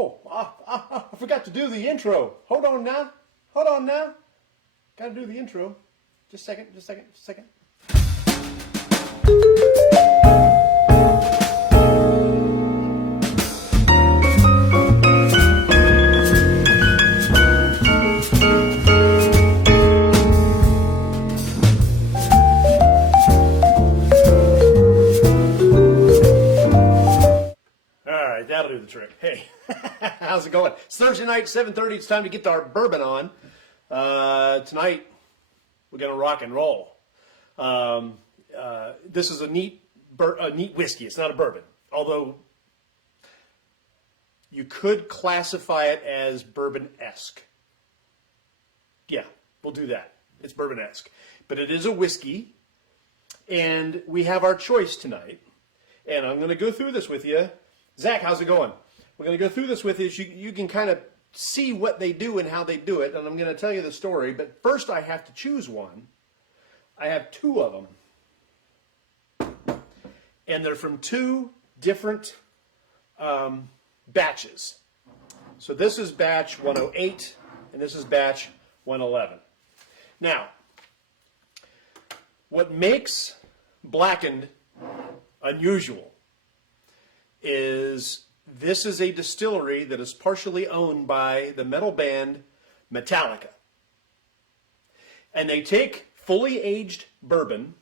I forgot to do the intro. Hold on now. Hold on now. Got to do the intro. Just a second. That'll do the trick. Hey, how's it going? It's Thursday night, 7:30. It's time to get our bourbon on. Tonight, we're going to rock and roll. This is a neat whiskey. It's not a bourbon, although you could classify it as bourbon-esque. Yeah, we'll do that. It's bourbon-esque. But it is a whiskey, and we have our choice tonight. And I'm going to go through this with you. Zach, how's it going? We're going to go through this with you so you can kind of see what they do and how they do it, and I'm going to tell you the story. But first I have to choose one. I have two of them, and they're from two different batches. So this is batch 108, and this is batch 111. Now, what makes Blackened unusual is this is a distillery that is partially owned by the metal band Metallica. And they take fully aged bourbon,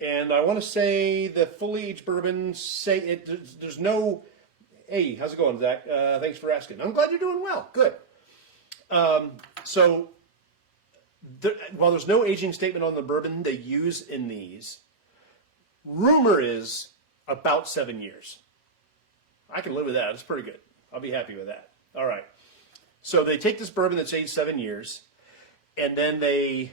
and I want to say the fully aged bourbon, there's no, hey, how's it going, Zach? Thanks for asking. I'm glad you're doing well. Good. While there's no aging statement on the bourbon they use in these, rumor is about 7 years. I can live with that. It's pretty good. I'll be happy with that. All right. So they take this bourbon that's aged 7 years, and then they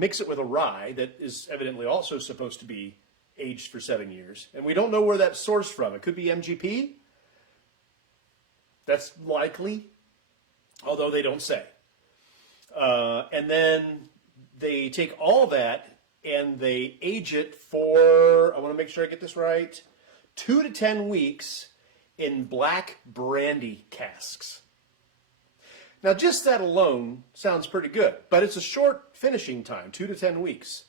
mix it with a rye that is evidently also supposed to be aged for 7 years. And we don't know where that's sourced from. It could be MGP. That's likely, although they don't say. And then they take all that and they age it for, I want to make sure I get this right, 2 to 10 weeks in black brandy casks. Now, just that alone sounds pretty good, but it's a short finishing time, 2 to 10 weeks.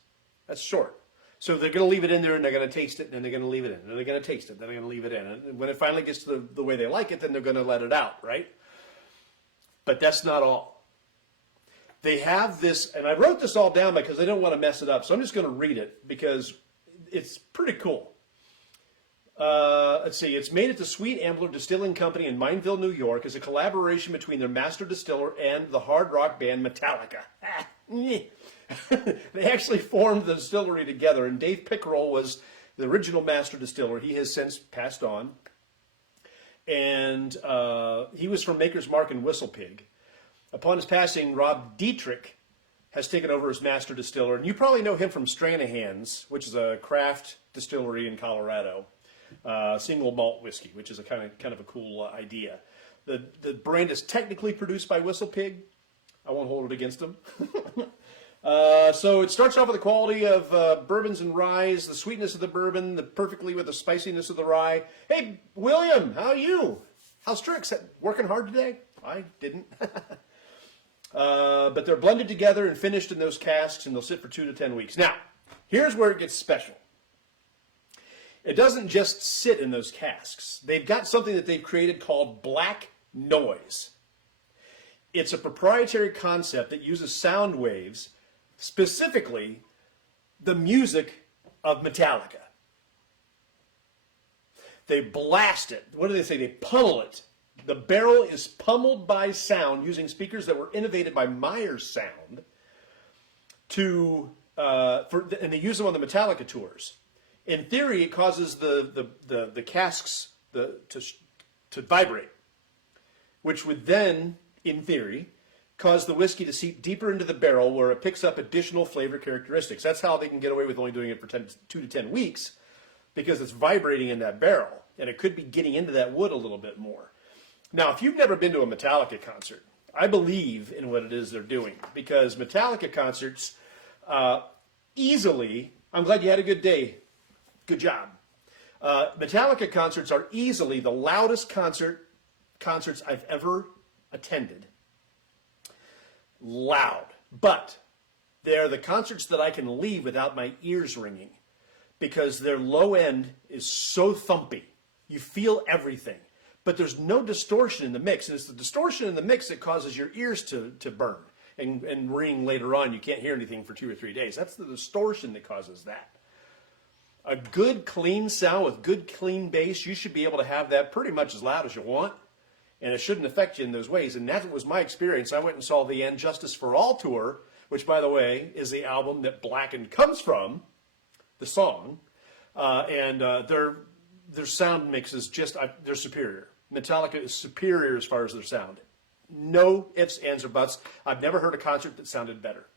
That's short. So they're going to leave it in there, and they're going to taste it, and then they're going to leave it in, and they're going to taste it, then they're going to leave it in. And when it finally gets to the way they like it, then they're going to let it out, right? But that's not all. They have this, and I wrote this all down because I don't want to mess it up, so I'm just going to read it because it's pretty cool. Let's see, it's made at the Sweet Ambler Distilling Company in Mineville, New York, as a collaboration between their master distiller and the hard rock band Metallica. They actually formed the distillery together, and Dave Pickerel was the original master distiller. He has since passed on, and he was from Maker's Mark and Whistlepig. Upon his passing, Rob Dietrich has taken over as master distiller, and you probably know him from Stranahan's, which is a craft distillery in Colorado. Single malt whiskey, which is a kind of a cool idea. The brand is technically produced by Whistlepig. I won't hold it against them. So it starts off with the quality of bourbons and ryes, the sweetness of the bourbon, perfectly with the spiciness of the rye. Hey, William, how are you? How's Trix? Working hard today? I didn't. But they're blended together and finished in those casks, and they'll sit for 2 to 10 weeks. Now, here's where it gets special. It doesn't just sit in those casks. They've got something that they've created called black noise. It's a proprietary concept that uses sound waves, specifically the music of Metallica. They blast it. What do they say? They pummel it. The barrel is pummeled by sound using speakers that were innovated by Myers Sound and they use them on the Metallica tours. In theory, it causes the casks to vibrate, which would then, in theory, cause the whiskey to seep deeper into the barrel where it picks up additional flavor characteristics. That's how they can get away with only doing it for 2 to 10 weeks, because it's vibrating in that barrel, and it could be getting into that wood a little bit more. Now, if you've never been to a Metallica concert, I believe in what it is they're doing, because Metallica concerts easily, I'm glad you had a good day. Good job. Metallica concerts are easily the loudest concert concerts I've ever attended. Loud. But they're the concerts that I can leave without my ears ringing because their low end is so thumpy. You feel everything. But there's no distortion in the mix. And it's the distortion in the mix that causes your ears to burn and ring later on. You can't hear anything for 2 or 3 days. That's the distortion that causes that. A good, clean sound with good, clean bass, you should be able to have that pretty much as loud as you want. And it shouldn't affect you in those ways. And that was my experience. I went and saw the And Justice for All tour, which, by the way, is the album that Blackened comes from, the song. Their sound mix is just, they're superior. Metallica is superior as far as their sound. No ifs, ands, or buts. I've never heard a concert that sounded better.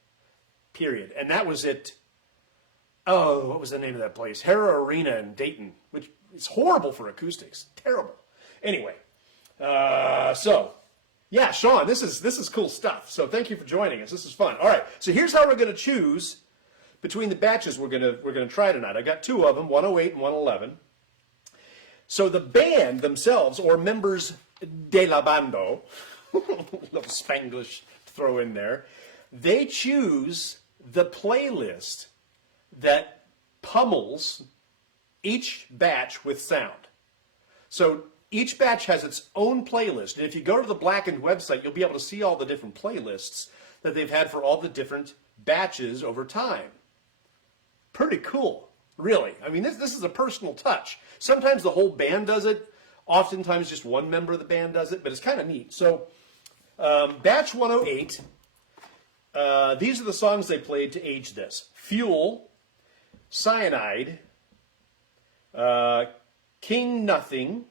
Period. And that was it. Oh, what was the name of that place? Hera Arena in Dayton, which is horrible for acoustics. Terrible. Anyway, yeah, Sean, this is cool stuff. So thank you for joining us. This is fun. All right, so here's how we're going to choose between the batches we're gonna try tonight. I got 2 of them, 108 and 111. So the band themselves, or members de la bando, little Spanglish to throw in there, they choose the playlist that pummels each batch with sound. So each batch has its own playlist. And if you go to the Blackened website, you'll be able to see all the different playlists that they've had for all the different batches over time. Pretty cool, really. I mean, this is a personal touch. Sometimes the whole band does it. Oftentimes just one member of the band does it, but it's kind of neat. So batch 108, these are the songs they played to age this. Fuel, Cyanide, King Nothing,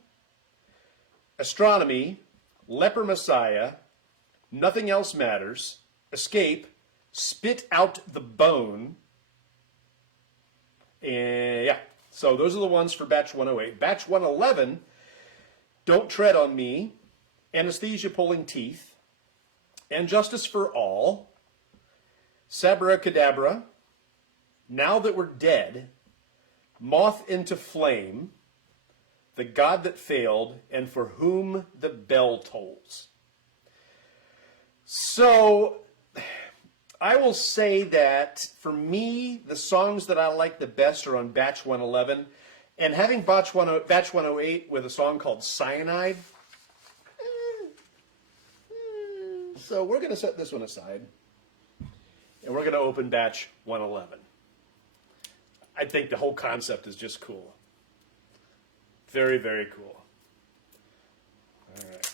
Astronomy, Leper Messiah, Nothing Else Matters, Escape, Spit Out the Bone, and yeah, so those are the ones for batch 108. Batch 111, Don't Tread on Me, Anesthesia Pulling Teeth, And Justice for All, Sabra Cadabra, Now That We're Dead, Moth into Flame, The God That Failed, and For Whom the Bell Tolls. So I will say that for me, the songs that I like the best are on batch 111. And having batch 108 with a song called Cyanide, so we're going to set this one aside. And we're going to open batch 111. I think the whole concept is just cool. Very, very cool. All right.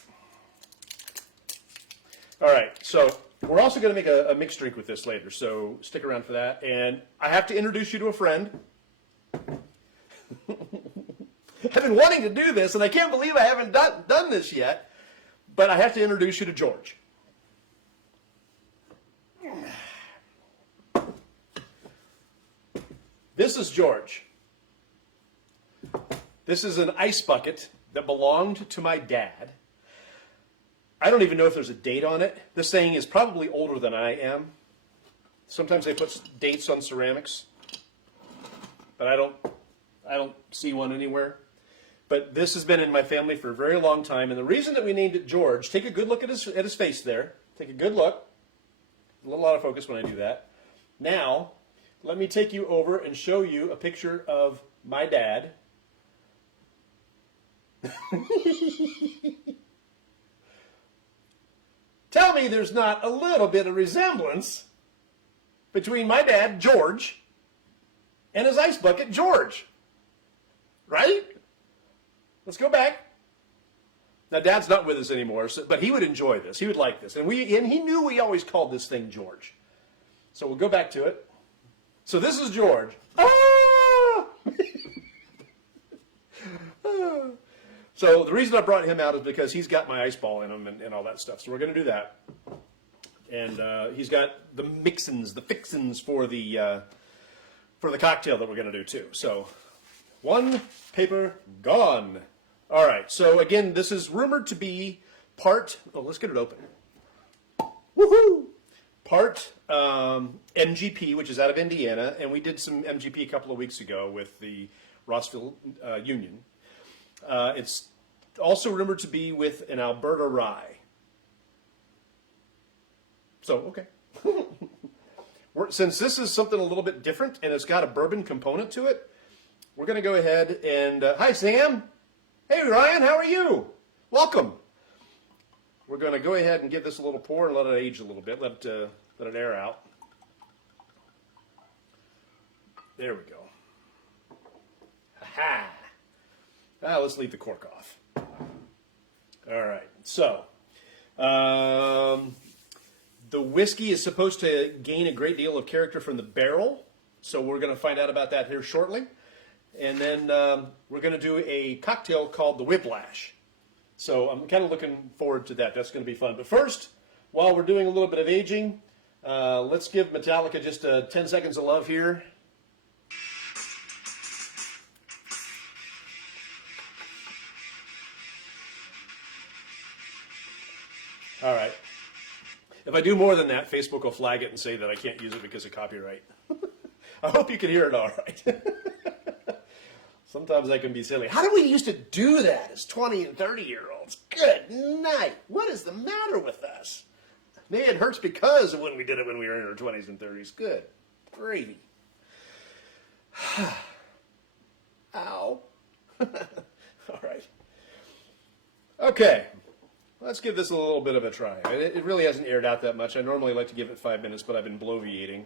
All right, so we're also going to make a mixed drink with this later, so stick around for that. And I have to introduce you to a friend. I've been wanting to do this, and I can't believe I haven't done this yet, but I have to introduce you to George. This is George. This is an ice bucket that belonged to my dad. I don't even know if there's a date on it. This thing is probably older than I am. Sometimes they put dates on ceramics, but I don't see one anywhere. But this has been in my family for a very long time, and the reason that we named it George, take a good look at his face there. Take a good look. A little out of focus when I do that. Now, let me take you over and show you a picture of my dad. Tell me there's not a little bit of resemblance between my dad, George, and his ice bucket, George. Right? Let's go back. Now, Dad's not with us anymore, but he would enjoy this. He would like this. And he knew we always called this thing George. So we'll go back to it. So this is George. Ah! So the reason I brought him out is because he's got my ice ball in him and all that stuff. So we're going to do that. And he's got the mixins, the fixins for the cocktail that we're going to do too. So one paper gone. All right. So again, this is rumored to be part. Oh, let's get it open. Woohoo! Part MGP, which is out of Indiana, and we did some MGP a couple of weeks ago with the Rossville Union. It's also rumored to be with an Alberta rye. So, okay. Since this is something a little bit different and it's got a bourbon component to it, we're going to go ahead and... hi, Sam. Hey, Ryan, how are you? Welcome. We're going to go ahead and give this a little pour and let it age a little bit. Let it air out. There we go. Ha-ha. Let's leave the cork off. All right. So, the whiskey is supposed to gain a great deal of character from the barrel. So we're going to find out about that here shortly. And then we're going to do a cocktail called the Whiplash. So I'm kind of looking forward to that. That's going to be fun. But first, while we're doing a little bit of aging, let's give Metallica just 10 seconds of love here. All right. If I do more than that, Facebook will flag it and say that I can't use it because of copyright. I hope you can hear it all right. Sometimes I can be silly. How did we used to do that as 20 and 30-year-olds? Good night. What is the matter with us? Maybe it hurts because of when we did it when we were in our 20s and 30s. Good gravy. Ow. All right. Okay. Let's give this a little bit of a try. It really hasn't aired out that much. I normally like to give it 5 minutes, but I've been bloviating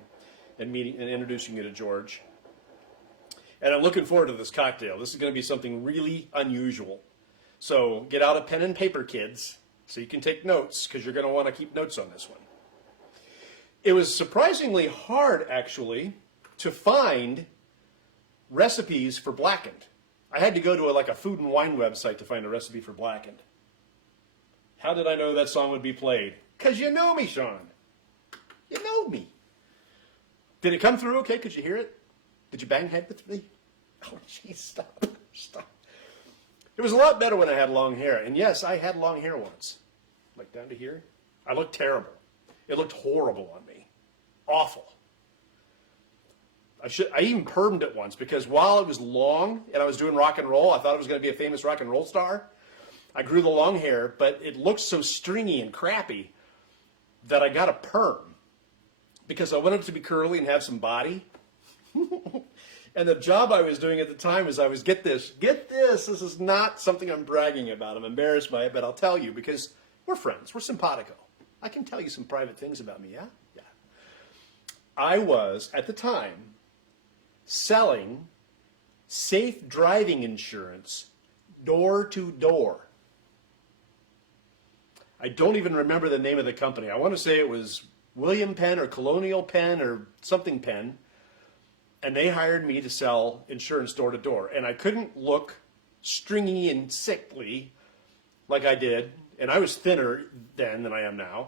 and introducing you to George. And I'm looking forward to this cocktail. This is going to be something really unusual. So get out a pen and paper, kids, so you can take notes, because you're going to want to keep notes on this one. It was surprisingly hard, actually, to find recipes for Blackened. I had to go to a food and wine website to find a recipe for Blackened. How did I know that song would be played? Because you know me, Sean. You know me. Did it come through okay? Could you hear it? Did you bang head with me? Oh, jeez, stop. Stop. It was a lot better when I had long hair. And yes, I had long hair once. Like down to here. I looked terrible. It looked horrible on me. Awful. I even permed it once because while it was long and I was doing rock and roll, I thought I was going to be a famous rock and roll star. I grew the long hair, but it looked so stringy and crappy that I got a perm because I wanted it to be curly and have some body. And the job I was doing at the time was get this, this is not something I'm bragging about. I'm embarrassed by it, but I'll tell you because we're friends. We're simpatico. I can tell you some private things about me, yeah? Yeah. I was, at the time, selling safe driving insurance door to door. I don't even remember the name of the company. I want to say it was William Penn or Colonial Penn or something Penn. And they hired me to sell insurance door to door. And I couldn't look stringy and sickly like I did. And I was thinner then than I am now.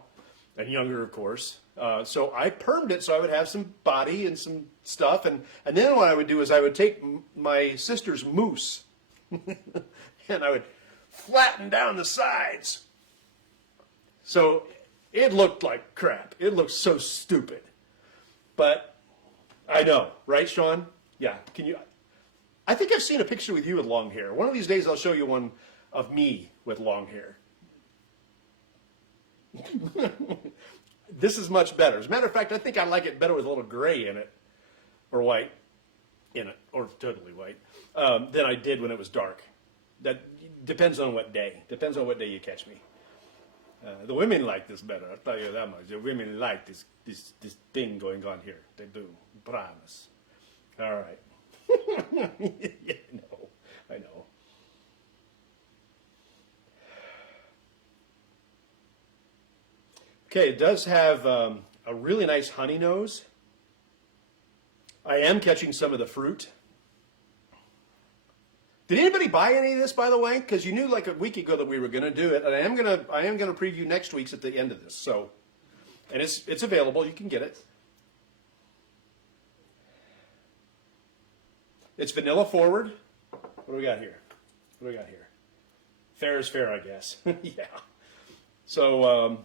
And younger, of course. So I permed it so I would have some body and some stuff. And then what I would do is I would take my sister's mousse. And I would flatten down the sides. So it looked like crap. It looked so stupid. But I know, right, Sean? Yeah. Can you? I think I've seen a picture with you with long hair. One of these days I'll show you one of me with long hair. This is much better. As a matter of fact, I think I like it better with a little gray in it, or white in it, or totally white, than I did when it was dark. That depends on what day. Depends on what day you catch me. The women like this better, I'll tell you that much. The women like this thing going on here. They do. Promise. All right. Yeah, I know. Okay, it does have a really nice honey nose. I am catching some of the fruit. Did anybody buy any of this, by the way? Because you knew like a week ago that we were going to do it, and I am gonna preview next week's at the end of this. So, and it's available. You can get it. It's vanilla forward. What do we got here? What do we got here? Fair is fair, I guess. Yeah. So,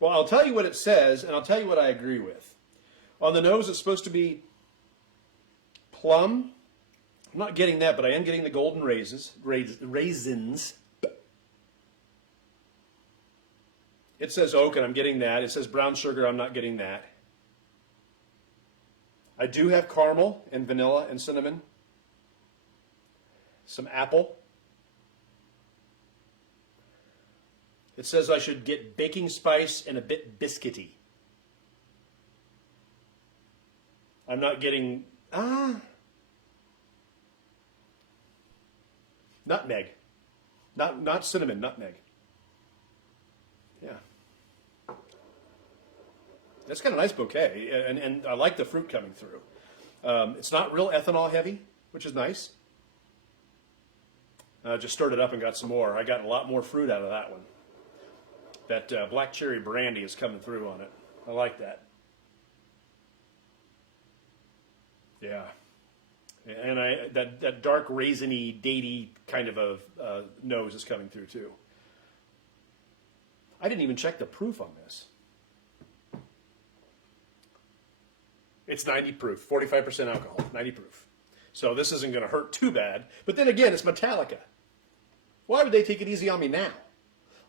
well, I'll tell you what it says, and I'll tell you what I agree with. On the nose, it's supposed to be plum, I'm not getting that, but I am getting the golden raisins. It says oak, and I'm getting that. It says brown sugar, I'm not getting that. I do have caramel and vanilla and cinnamon. Some apple. It says I should get baking spice and a bit biscuity. I'm not getting, nutmeg. Not cinnamon, nutmeg. Yeah. That's got a nice bouquet, and I like the fruit coming through. It's not real ethanol heavy, which is nice. I just stirred it up and got some more. I got a lot more fruit out of that one. That black cherry brandy is coming through on it. I like that. Yeah. And that dark raisiny, datey kind of a nose is coming through too. I didn't even check the proof on this. It's 90 proof, 45% alcohol, 90 proof. So this isn't going to hurt too bad. But then again, it's Metallica. Why would they take it easy on me now?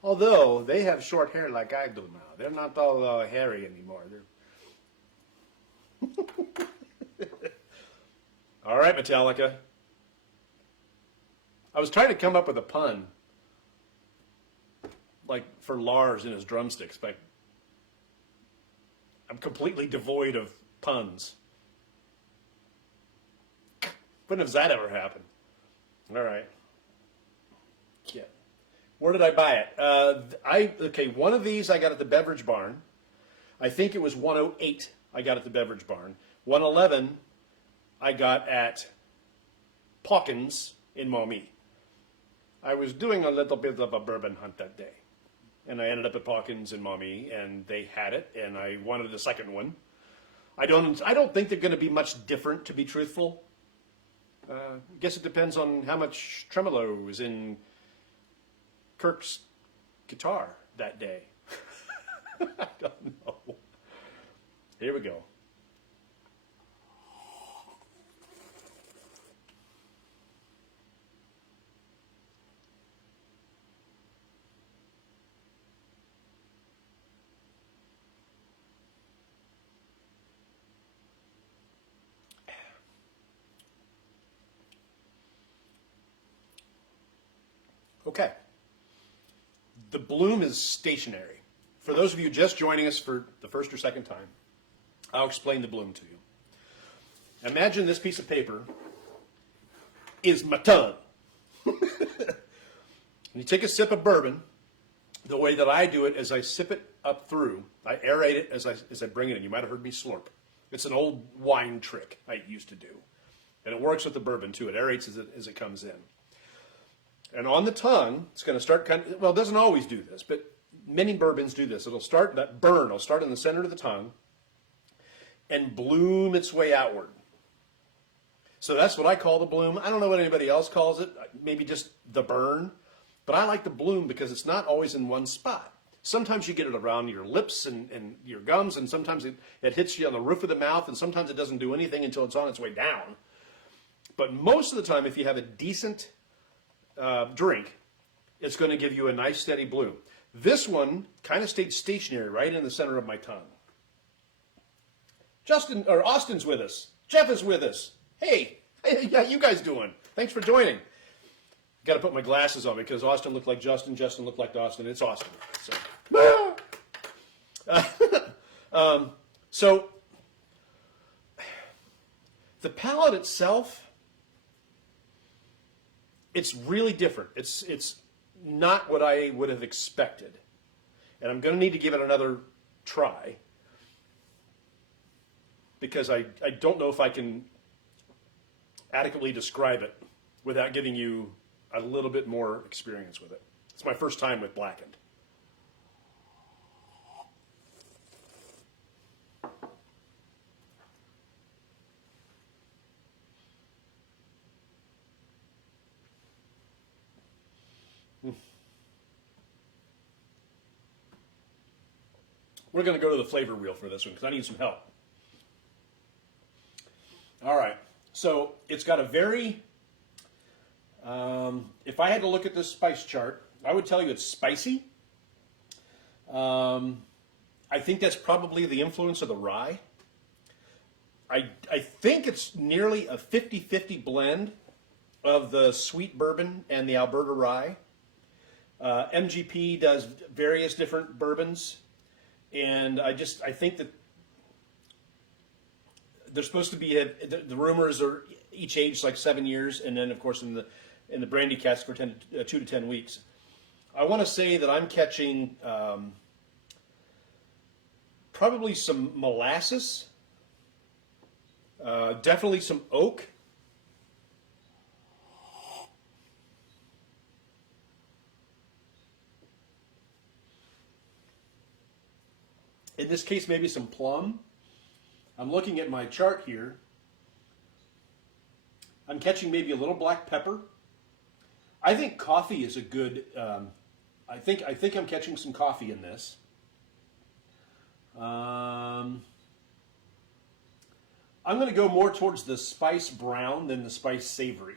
Although they have short hair like I do now. They're not all hairy anymore. All right, Metallica. I was trying to come up with a pun, like for Lars and his drumsticks, but I'm completely devoid of puns. When has that ever happened? All right. Yeah. Where did I buy it? One of these I got at the Beverage Barn. I think it was 108 I got at the Beverage Barn. 111 I got at Pawkins in Maumee. I was doing a little bit of a bourbon hunt that day. And I ended up at Pawkins in Maumee, and they had it, and I wanted the second one. I don't think they're going to be much different, to be truthful. I guess it depends on how much tremolo is in Kirk's guitar that day. I don't know. Here we go. Okay. The bloom is stationary. For those of you just joining us for the first or second time, I'll explain the bloom to you. Imagine this piece of paper is my tongue. You take a sip of bourbon. The way that I do it is I sip it up through. I aerate it as I bring it in. You might have heard me slurp. It's an old wine trick I used to do. And it works with the bourbon too. It aerates as it comes in. And on the tongue, it's going to start it doesn't always do this, but many bourbons do this. That burn will start in the center of the tongue and bloom its way outward. So that's what I call the bloom. I don't know what anybody else calls it, maybe just the burn. But I like the bloom because it's not always in one spot. Sometimes you get it around your lips and your gums, and sometimes it hits you on the roof of the mouth, and sometimes it doesn't do anything until it's on its way down. But most of the time, if you have a decent drink, it's going to give you a nice steady bloom. This one kind of stayed stationary right in the center of my tongue. Austin's with us. Jeff is with us. Hey, how you guys doing? Thanks for joining. Got to put my glasses on because Austin looked like Justin, Justin looked like Austin. It's Austin. So the palate itself, it's really different. It's not what I would have expected. And I'm going to need to give it another try because I don't know if I can adequately describe it without giving you a little bit more experience with it. It's my first time with Blackened. We're going to go to the flavor wheel for this one because I need some help. All right. So it's got a very If I had to look at this spice chart, I would tell you it's spicy. I think that's probably the influence of the rye. I think it's nearly a 50-50 blend of the sweet bourbon and the Alberta rye. MGP does various different bourbons, and I think that they're supposed to be the rumors are each aged like 7 years, and then of course in the brandy cask for 2 to 10 weeks. I want to say that I'm catching probably some molasses, definitely some oak. In this case, maybe some plum. I'm looking at my chart here. I'm catching maybe a little black pepper. I think coffee is a good. I think I'm catching some coffee in this. I'm going to go more towards the spice brown than the spice savory.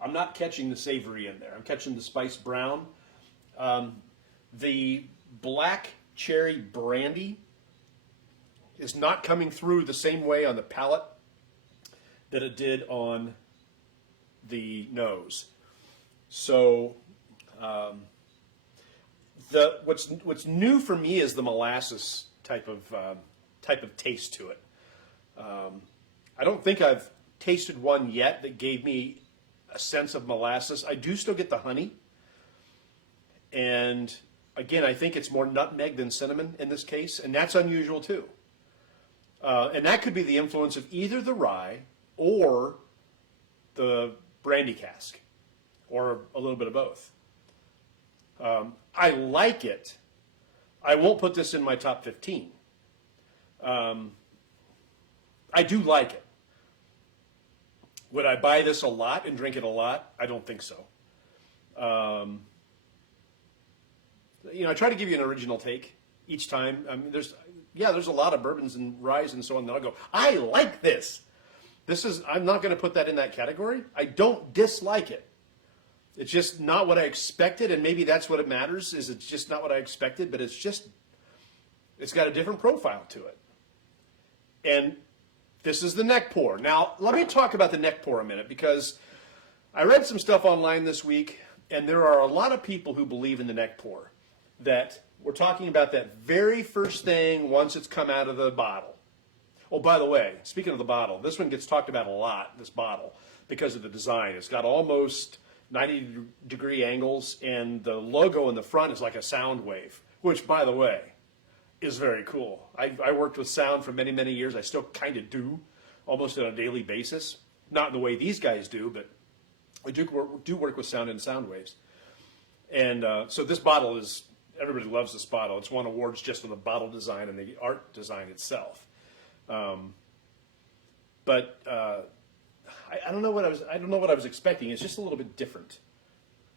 I'm not catching the savory in there. I'm catching the spice brown. The black cherry brandy is not coming through the same way on the palate that it did on the nose. So what's new for me is the molasses type of taste to it. I don't think I've tasted one yet that gave me a sense of molasses. I do still get the honey, and again, I think it's more nutmeg than cinnamon in this case, and that's unusual too. And that could be the influence of either the rye or the brandy cask, or a little bit of both. I like it. I won't put this in my top 15. I do like it. Would I buy this a lot and drink it a lot? I don't think so. I try to give you an original take each time. I mean, there's a lot of bourbons and ryes and so on that I'll go, I like this. I'm not going to put that in that category. I don't dislike it. It's just not what I expected, and maybe that's what it matters, is it's just not what I expected, but it's got a different profile to it. And this is the neck pour. Now, let me talk about the neck pour a minute, because I read some stuff online this week, and there are a lot of people who believe in the neck pour, that we're talking about that very first thing once it's come out of the bottle. Oh, by the way, speaking of the bottle, this one gets talked about a lot, this bottle, because of the design. It's got almost 90-degree angles, and the logo in the front is like a sound wave, which, by the way, is very cool. I worked with sound for many, many years. I still kind of do, almost on a daily basis. Not in the way these guys do, but I do work with sound and sound waves. And so this bottle is, everybody loves this bottle. It's won awards just for the bottle design and the art design itself. But I don't know what I was expecting. It's just a little bit different.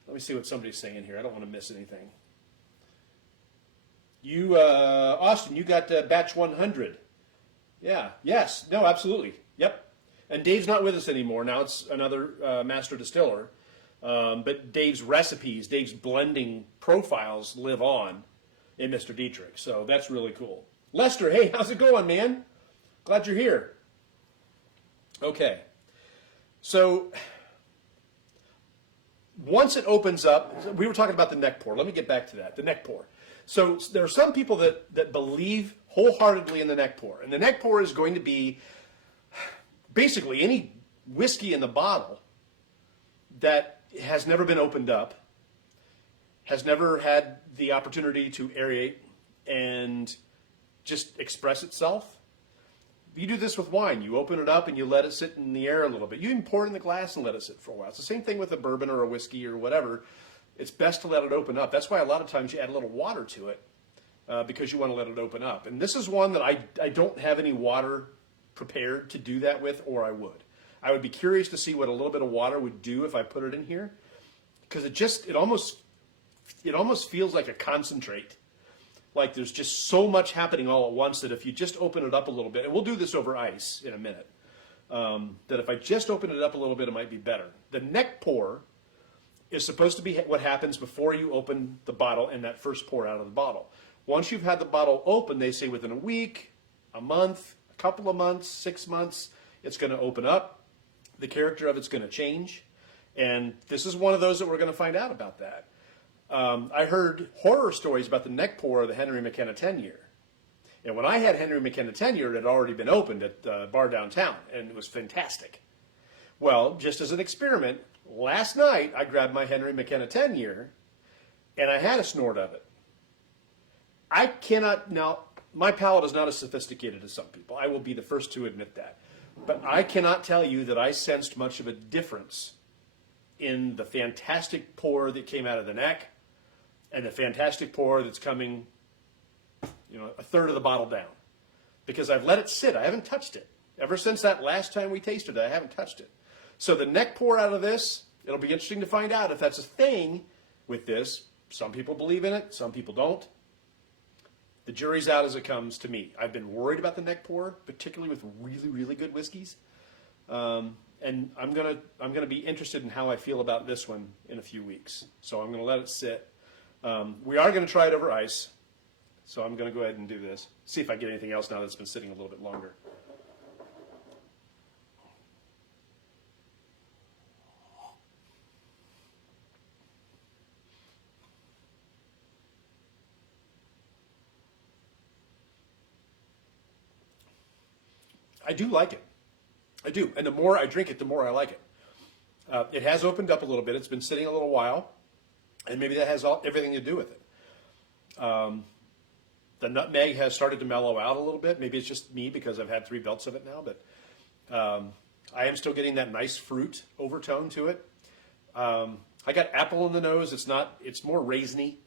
Let me see what somebody's saying here. I don't want to miss anything. You, Austin, you got batch 100. Yeah. Yes. No. Absolutely. Yep. And Dave's not with us anymore. Now it's another master distiller. But Dave's recipes, Dave's blending profiles live on in Mr. Dietrich. So that's really cool. Lester, hey, how's it going, man? Glad you're here. Okay. So once it opens up, we were talking about the neck pour. Let me get back to that, the neck pour. So there are some people that believe wholeheartedly in the neck pour. And the neck pour is going to be basically any whiskey in the bottle that has never been opened up, has never had the opportunity to aerate and just express itself. You do this with wine. You open it up and you let it sit in the air a little bit. You even pour it in the glass and let it sit for a while. It's the same thing with a bourbon or a whiskey or whatever. It's best to let it open up. That's why a lot of times you add a little water to it because you want to let it open up. And this is one that I don't have any water prepared to do that with, or I would. I would be curious to see what a little bit of water would do if I put it in here, because it almost feels like a concentrate. Like there's just so much happening all at once that if you just open it up a little bit, and we'll do this over ice in a minute, that if I just open it up a little bit, it might be better. The neck pour is supposed to be what happens before you open the bottle and that first pour out of the bottle. Once you've had the bottle open, they say within a week, a month, a couple of months, 6 months, it's going to open up. The character of it's going to change. And this is one of those that we're going to find out about that. I heard horror stories about the neck pour of the Henry McKenna 10-year. And when I had Henry McKenna 10-year, it had already been opened at the bar downtown, and it was fantastic. Well, just as an experiment, last night I grabbed my Henry McKenna 10-year, and I had a snort of it. I cannot, now, my palate is not as sophisticated as some people. I will be the first to admit that. But I cannot tell you that I sensed much of a difference in the fantastic pour that came out of the neck and the fantastic pour that's coming, a third of the bottle down. Because I've let it sit. I haven't touched it. Ever since that last time we tasted it, I haven't touched it. So the neck pour out of this, it'll be interesting to find out if that's a thing with this. Some people believe in it. Some people don't. The jury's out as it comes to me. I've been worried about the neck pour, particularly with really, really good whiskeys. And I'm gonna be interested in how I feel about this one in a few weeks. So I'm gonna let it sit. We are gonna try it over ice. So I'm gonna go ahead and do this. See if I get anything else now that's been sitting a little bit longer. I do like it. I do. And the more I drink it, the more I like it. It has opened up a little bit. It's been sitting a little while. And maybe that has everything to do with it. The nutmeg has started to mellow out a little bit. Maybe it's just me because I've had 3 belts of it now. But I am still getting that nice fruit overtone to it. I got apple in the nose. It's more raisiny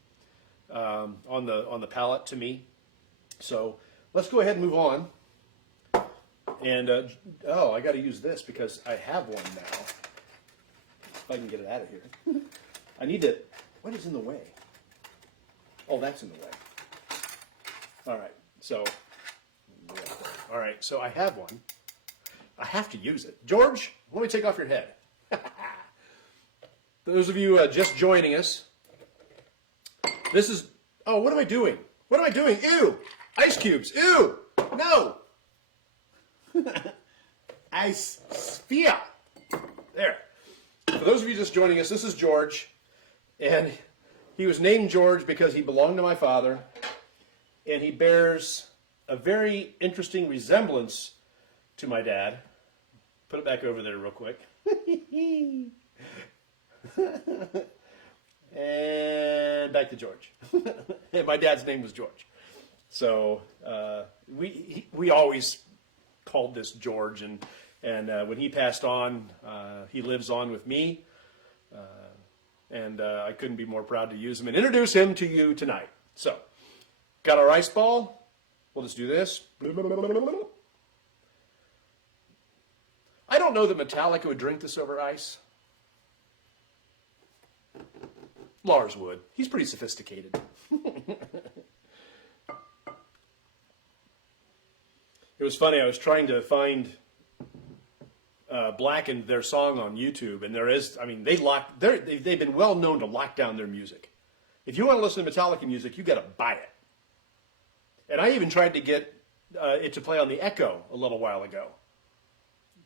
on the palate to me. So let's go ahead and move on. And, I got to use this because I have one now. If I can get it out of here. I need to, what is in the way? Oh, that's in the way. All right, so I have one. I have to use it. George, let me take off your head. Those of you just joining us, this is, what am I doing? What am I doing? Ew! Ice cubes, ew! No! Ice sphere. There. For those of you just joining us, this is George, and he was named George because he belonged to my father, and he bears a very interesting resemblance to my dad. Put it back over there real quick. And back to George. And my dad's name was George. So we always called this George, and when he passed on, he lives on with me, and I couldn't be more proud to use him and introduce him to you tonight. So, got our ice ball. We'll just do this. I don't know that Metallica would drink this over ice. Lars would. He's pretty sophisticated. It was funny, I was trying to find Blackened, their song on YouTube, and they've been well known to lock down their music. If you want to listen to Metallica music, you got to buy it. And I even tried to get it to play on the Echo a little while ago.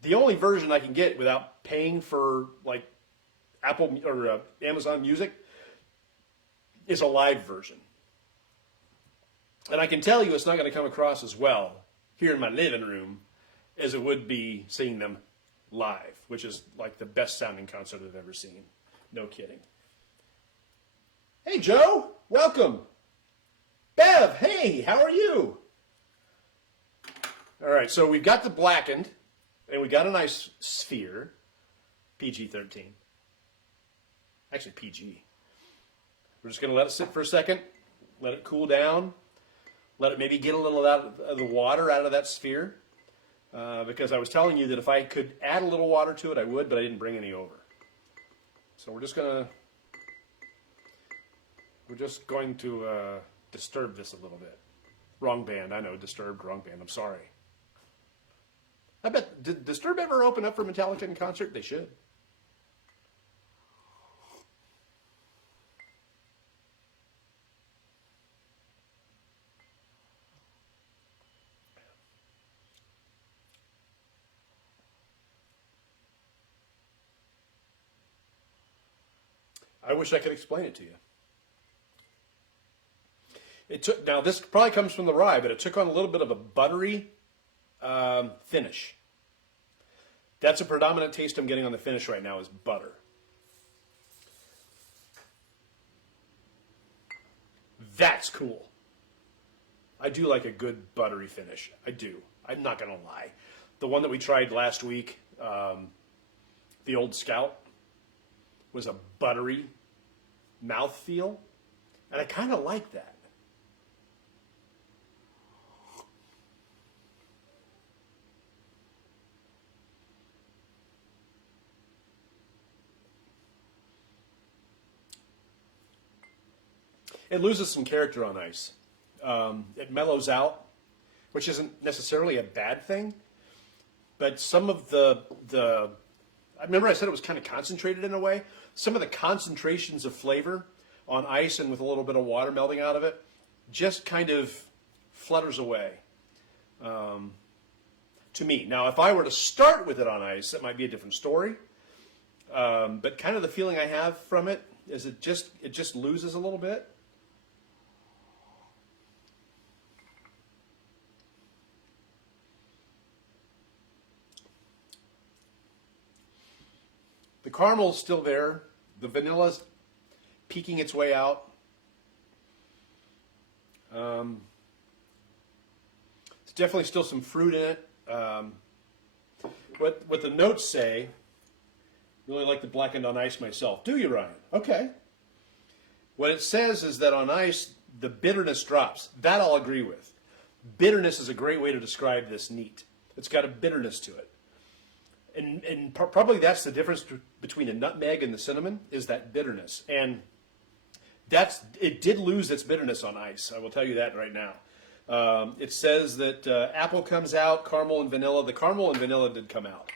The only version I can get without paying for like Apple or Amazon Music is a live version. And I can tell you it's not going to come across as well here in my living room as it would be seeing them live, which is like the best sounding concert I've ever seen. No kidding. Hey, Joe, welcome. Bev, hey, how are you? All right, so we've got the Blackened, and we got a nice sphere, PG-13. Actually, PG. We're just going to let it sit for a second, let it cool down, let it maybe get a little out of the water out of that sphere, because I was telling you that if I could add a little water to it, I would, but I didn't bring any over. So we're just going to disturb this a little bit. Wrong band, I know, Disturbed, wrong band, I'm sorry. I bet, did Disturbed ever open up for Metallica in concert? They should. I wish I could explain it to you. Now this probably comes from the rye, but it took on a little bit of a buttery finish. That's a predominant taste I'm getting on the finish right now is butter. That's cool. I do like a good buttery finish. I do. I'm not going to lie. The one that we tried last week, the Old Scout, was a buttery mouthfeel, and I kind of like that. It loses some character on ice. It mellows out, which isn't necessarily a bad thing. But some of I remember I said it was kind of concentrated in a way. Some of the concentrations of flavor on ice and with a little bit of water melting out of it just kind of flutters away to me. Now, if I were to start with it on ice, that might be a different story. But kind of the feeling I have from it is it just loses a little bit. The caramel's still there. The vanilla's peeking its way out. There's definitely still some fruit in it. What the notes say, really like the blackened on ice myself. Do you, Ryan? Okay. What it says is that on ice, the bitterness drops. That I'll agree with. Bitterness is a great way to describe this neat. It's got a bitterness to it. And probably that's the difference between a nutmeg and the cinnamon is that bitterness. And it did lose its bitterness on ice. I will tell you that right now. It says that apple comes out, caramel and vanilla. The caramel and vanilla did come out.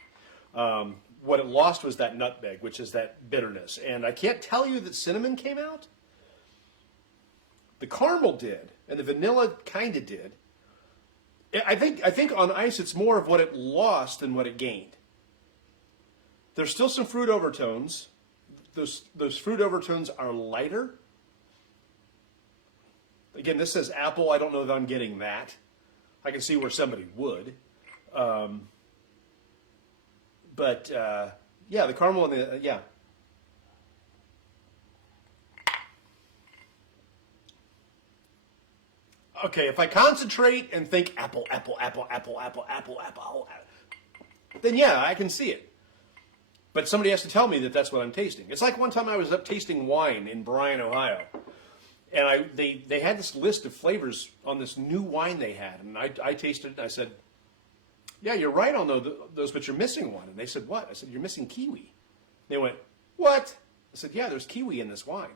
What it lost was that nutmeg, which is that bitterness. And I can't tell you that cinnamon came out. The caramel did, and the vanilla kind of did. I think on ice it's more of what it lost than what it gained. There's still some fruit overtones. Those fruit overtones are lighter. Again, this says apple. I don't know that I'm getting that. I can see where somebody would. But yeah, the caramel and the, yeah. Okay, if I concentrate and think apple, then yeah, I can see it. But somebody has to tell me that that's what I'm tasting. It's like one time I was up tasting wine in Bryan, Ohio. And they had this list of flavors on this new wine they had. And I tasted it and I said, yeah, you're right on those, but you're missing one. And they said, what? I said, you're missing kiwi. They went, what? I said, yeah, there's kiwi in this wine.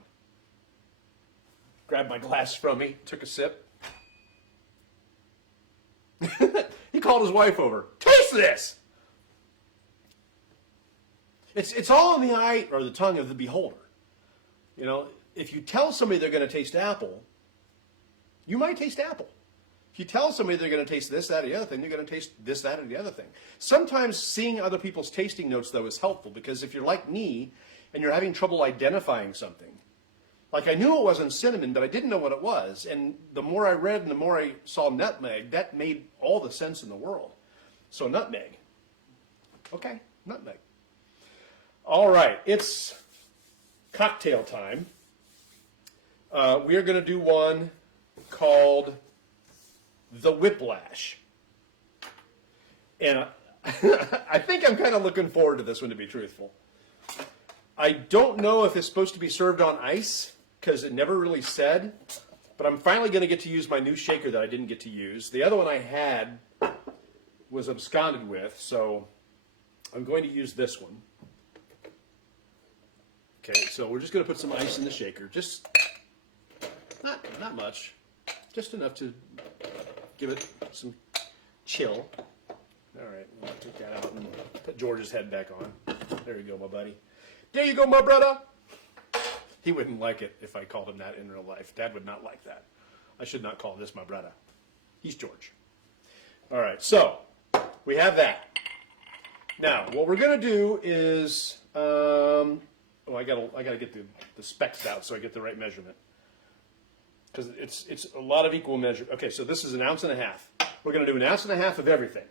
Grabbed my glass from me, took a sip. He called his wife over. Taste this! It's all in the eye or the tongue of the beholder. You know, if you tell somebody they're going to taste apple, you might taste apple. If you tell somebody they're going to taste this, that, or the other thing, they're going to taste this, that, or the other thing. Sometimes seeing other people's tasting notes, though, is helpful because if you're like me and you're having trouble identifying something, like I knew it wasn't cinnamon, but I didn't know what it was. And the more I read and the more I saw nutmeg, that made all the sense in the world. So nutmeg. Okay, nutmeg. All right, it's cocktail time. We are going to do one called the Whiplash. And I think I'm kind of looking forward to this one, to be truthful. I don't know if it's supposed to be served on ice, because it never really said, but I'm finally going to get to use my new shaker that I didn't get to use. The other one I had was absconded with, so I'm going to use this one. Okay, so we're just going to put some ice in the shaker. Just not much, just enough to give it some chill. All right, we'll take that out and put George's head back on. There you go, my buddy. There you go, my brother. He wouldn't like it if I called him that in real life. Dad would not like that. I should not call this my brother. He's George. All right, so we have that. Now, what we're going to do is, Oh, I gotta get the specs out so I get the right measurement. Because it's a lot of equal measure. Okay, so this is 1.5 ounces. We're going to do 1.5 ounces of everything.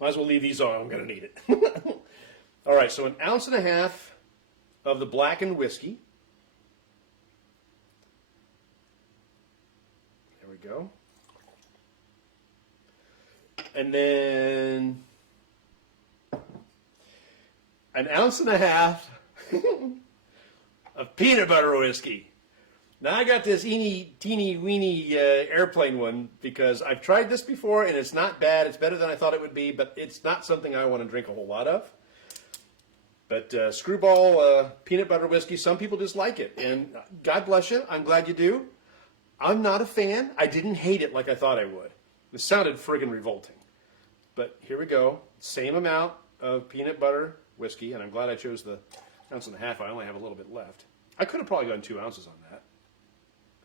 Might as well leave these on. I'm going to need it. All right, so 1.5 ounces of the blackened whiskey. There we go. And then 1.5 ounces of peanut butter whiskey. Now I got this teeny weeny airplane one because I've tried this before and it's not bad. It's better than I thought it would be, but it's not something I want to drink a whole lot of. But screwball peanut butter whiskey, some people just like it. And God bless you. I'm glad you do. I'm not a fan. I didn't hate it like I thought I would. It sounded friggin' revolting. But here we go. Same amount of peanut butter whiskey, and I'm glad I chose the 1.5 ounces. I only have a little bit left. I could have probably gone 2 ounces on that.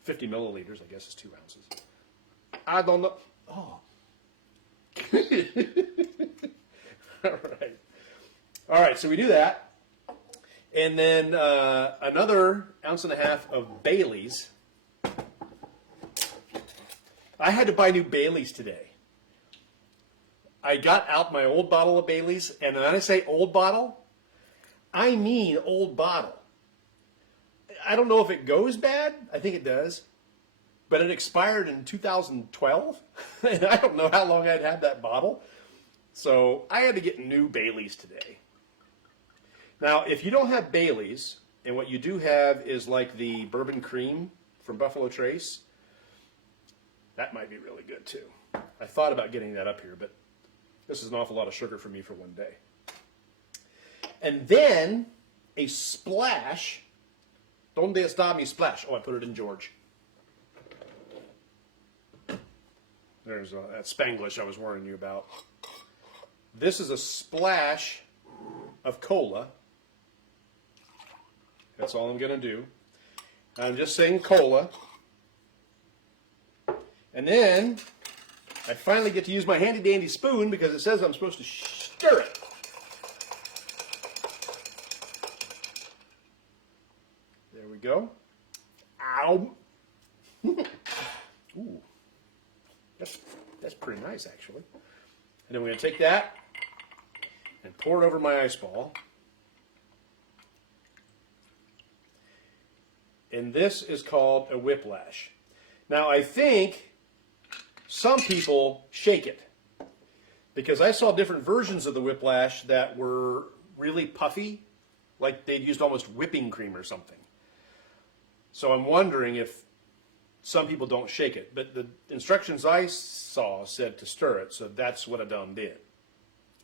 50 milliliters, I guess, is 2 ounces. I don't know. Oh. All right, so we do that. And then another 1.5 ounces of Bailey's. I had to buy new Bailey's today. I got out my old bottle of Bailey's, and when I say old bottle, I mean old bottle. I don't know if it goes bad. I think it does. But it expired in 2012, and I don't know how long I'd had that bottle. So I had to get new Bailey's today. Now, if you don't have Bailey's, and what you do have is like the bourbon cream from Buffalo Trace, that might be really good too. I thought about getting that up here, but this is an awful lot of sugar for me for one day. And then a splash. Donde está mi splash? Oh, I put it in George. There's that Spanglish I was warning you about. This is a splash of cola. That's all I'm going to do. I'm just saying cola. And then I finally get to use my handy dandy spoon because it says I'm supposed to stir it. There we go. Ow. Ooh. That's pretty nice, actually. And then we're going to take that and pour it over my ice ball. And this is called a Whiplash. Now, I think some people shake it because I saw different versions of the Whiplash that were really puffy, like they'd used almost whipping cream or something. So I'm wondering if some people don't shake it, but the instructions I saw said to stir it, so that's what I done did.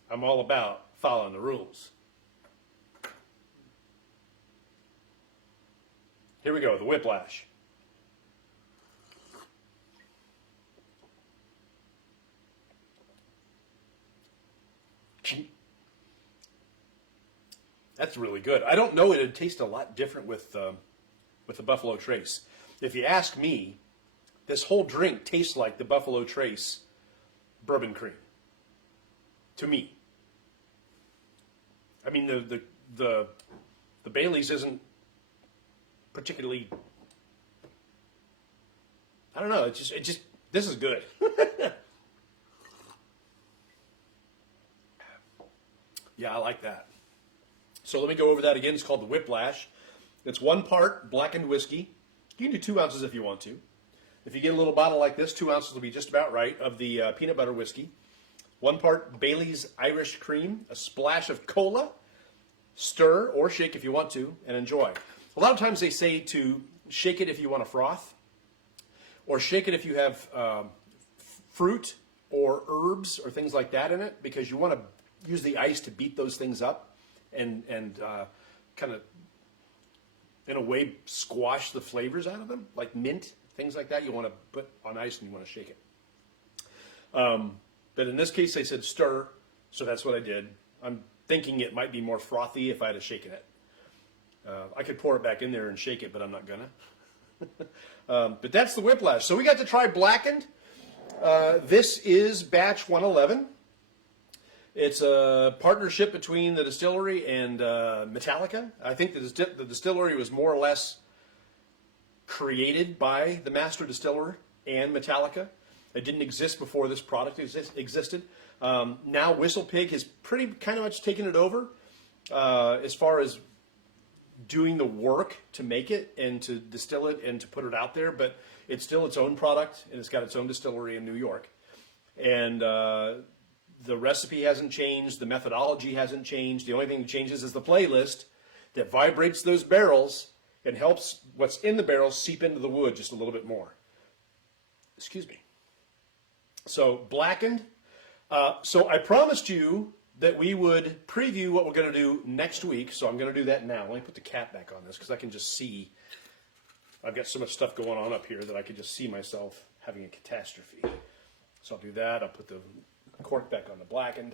I'm all about following the rules. Here we go, the Whiplash. That's really good. I don't know, it'd taste a lot different with the Buffalo Trace. If you ask me, this whole drink tastes like the Buffalo Trace bourbon cream. To me. I mean, the Bailey's isn't particularly, I don't know, it just this is good. Yeah, I like that. So let me go over that again. It's called the Whiplash. It's 1 part blackened whiskey. You can do 2 ounces if you want to. If you get a little bottle like this, 2 ounces will be just about right of the peanut butter whiskey. 1 part Bailey's Irish cream, a splash of cola, stir or shake if you want to, and enjoy. A lot of times they say to shake it if you want a froth, or shake it if you have fruit or herbs or things like that in it, because you want to use the ice to beat those things up and kind of, in a way, squash the flavors out of them, like mint, things like that. You want to put on ice and you want to shake it. But in this case, they said stir, so that's what I did. I'm thinking it might be more frothy if I had shaken it. I could pour it back in there and shake it, but I'm not gonna. But that's the Whiplash. So we got to try Blackened. This is batch 111. It's a partnership between the distillery and Metallica. I think the distillery was more or less created by the master distiller and Metallica. It didn't exist before this product existed. Now Whistlepig has pretty kind of much taken it over as far as doing the work to make it and to distill it and to put it out there, but it's still its own product, and it's got its own distillery in New York. And the recipe hasn't changed, the methodology hasn't changed. The only thing that changes is the playlist that vibrates those barrels and helps what's in the barrels seep into the wood just a little bit more. Excuse me. So, Blackened. So I promised you that we would preview what we're going to do next week, so I'm going to do that now. Let me put the cap back on this because I can just see. I've got so much stuff going on up here that I can just see myself having a catastrophe. So I'll do that. I'll put the cork back on the Blackened.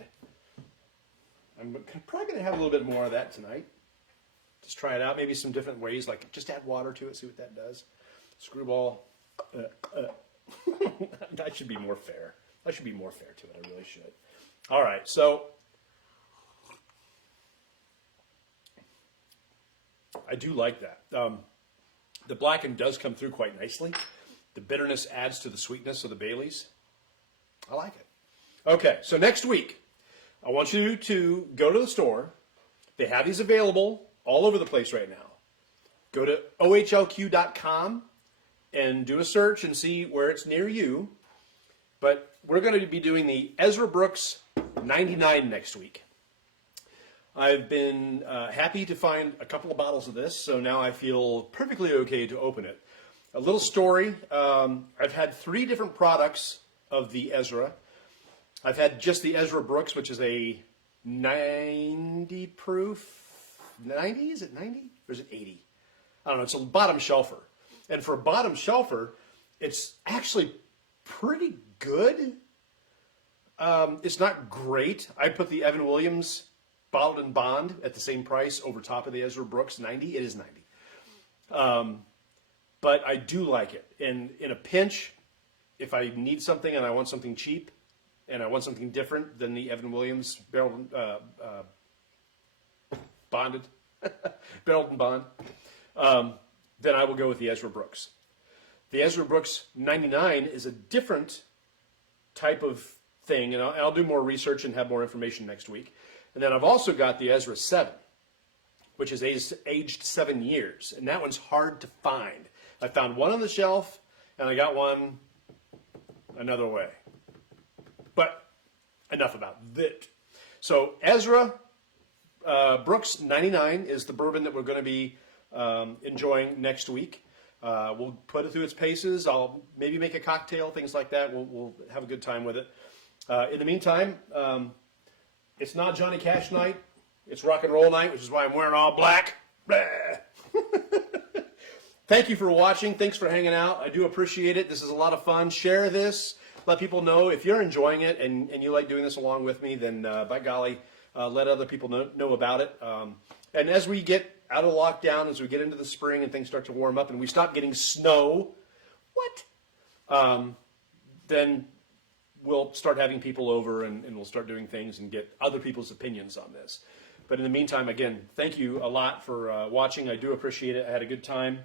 I'm probably going to have a little bit more of that tonight. Just try it out. Maybe some different ways, like just add water to it, see what that does. Screwball. That should be more fair. I should be more fair to it. I really should. All right, so I do like that. The Blackened does come through quite nicely. The bitterness adds to the sweetness of the Baileys. I like it. Okay, so next week, I want you to go to the store. They have these available all over the place right now. Go to ohlq.com and do a search and see where it's near you. But we're going to be doing the Ezra Brooks 99 next week. I've been happy to find a couple of bottles of this, so now I feel perfectly okay to open it. A little story. I've had 3 different products of the Ezra. I've had just the Ezra Brooks, which is a 90 proof. 90? Is it 90? Or is it 80? I don't know. It's a bottom shelfer. And for a bottom shelfer, it's actually pretty good. It's not great. I put the Evan Williams Bottled and Bond at the same price over top of the Ezra Brooks 90. It is 90. But I do like it. And in a pinch, if I need something and I want something cheap and I want something different than the Evan Williams barreled bonded, barreled and bond, then I will go with the Ezra Brooks. The Ezra Brooks 99 is a different type of thing, and I'll do more research and have more information next week. And then I've also got the Ezra 7, which is aged 7 years, and that one's hard to find. I found one on the shelf, and I got one another way. But enough about that. So Ezra Brooks 99 is the bourbon that we're going to be enjoying next week. We'll put it through its paces. I'll maybe make a cocktail, things like that. We'll have a good time with it. In the meantime, it's not Johnny Cash night. It's rock and roll night, which is why I'm wearing all black. Thank you for watching. Thanks for hanging out. I do appreciate it. This is a lot of fun. Share this. Let people know. If you're enjoying it and you like doing this along with me, then by golly, let other people know about it. And as we get out of lockdown, as we get into the spring and things start to warm up and we stop getting snow, then we'll start having people over and we'll start doing things and get other people's opinions on this. But in the meantime, again, thank you a lot for watching. I do appreciate it. I had a good time.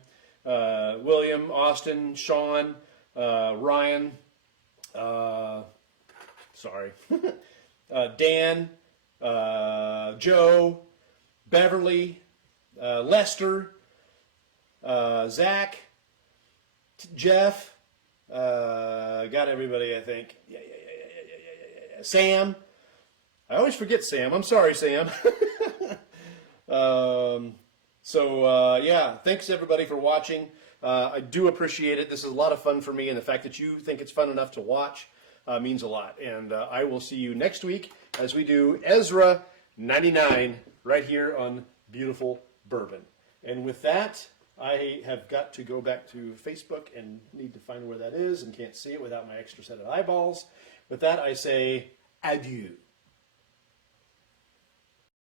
William, Austin, Sean, Ryan, Dan, Joe, Beverly, Lester, Zach, Jeff, got everybody, I think. Yeah. Sam. I always forget Sam. I'm sorry, Sam. Yeah, thanks everybody for watching. I do appreciate it. This is a lot of fun for me, and the fact that you think it's fun enough to watch means a lot. And I will see you next week as we do Ezra 99 right here on Beautiful Bourbon. And with that, I have got to go back to Facebook and need to find where that is and can't see it without my extra set of eyeballs. With that, I say adieu.